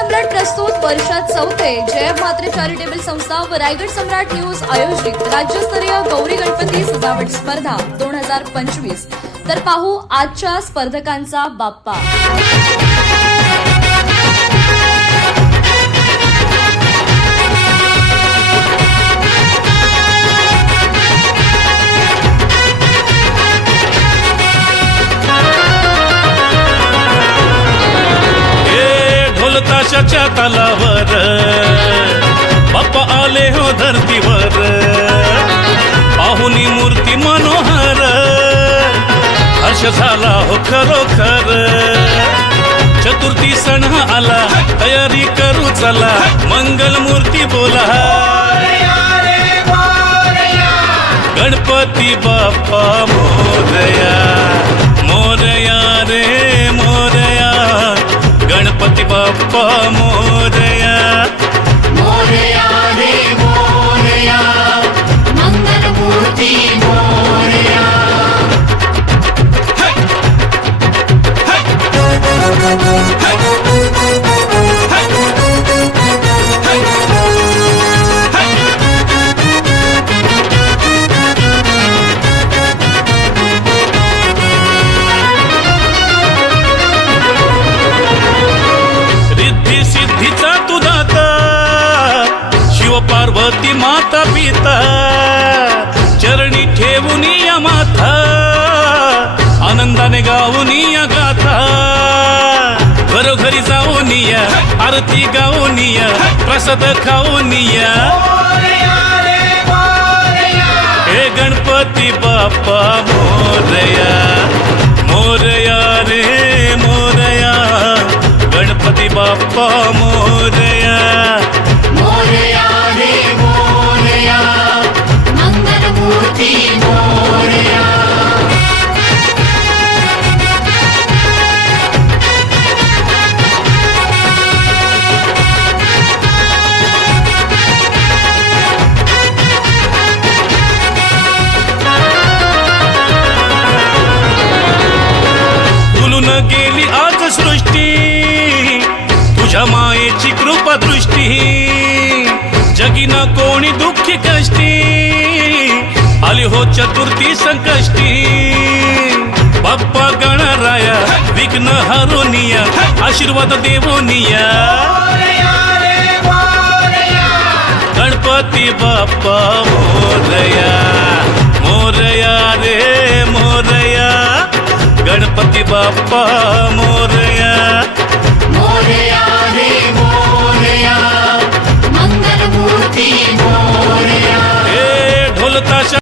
सम्राट प्रस्तुत वर्षात चौथे जय म्हात्रे चॅरिटेबल संस्था व रायगड सम्राट न्यूज आयोजित राज्यस्तरीय गौरी गणपती सजावट स्पर्धा 2025। तर पाहू आजच्या स्पर्धकांचा बाप्पा। ताशाच्या तालावर बाप्पा आले हो धरतीवर, पाहुनी मूर्ती मनोहर, हर्ष झाला हो खरोखर। चतुर्थी सण आला, तयारी करू चला, मंगल मूर्ती बोला, गणपती बाप्पा मोरया, मोरया रे मोरया, गणपती बाप्पा मोरया, मोरया रे मोरया, मंगल मूर्ती मोरया। सिद्धीचा तू दाता, शिव पार्वती माता पिता, चरणी ठेवून या माथा, आनंदाने गाऊन या गाथा, घरोघरी जाऊन या, आरती गाऊन या, प्रसाद खाऊन या, हे गणपती बाप्पा मोरया, मोरया रे मोरया, गणपती बाप्पा मोरया, मोरया रे मोरया, मंगल मूर्ती मोरया। फुलून गेली आज सृष्टी, तुझ्या मायेची कृपा दृष्टी, जगी न कोणी दुःखी कष्टी, आली हो चतुर्थी संकष्टी। बाप्पा गणराया विघ्न हरोनिया, आशीर्वाद देवोनिया, गणपती बाप्पा मोरया, मोरया रे मोरया, गणपती बाप्पा मोरया, मोरया रे मोरया, मंगल मूर्ती मोरया। ढोल ताशा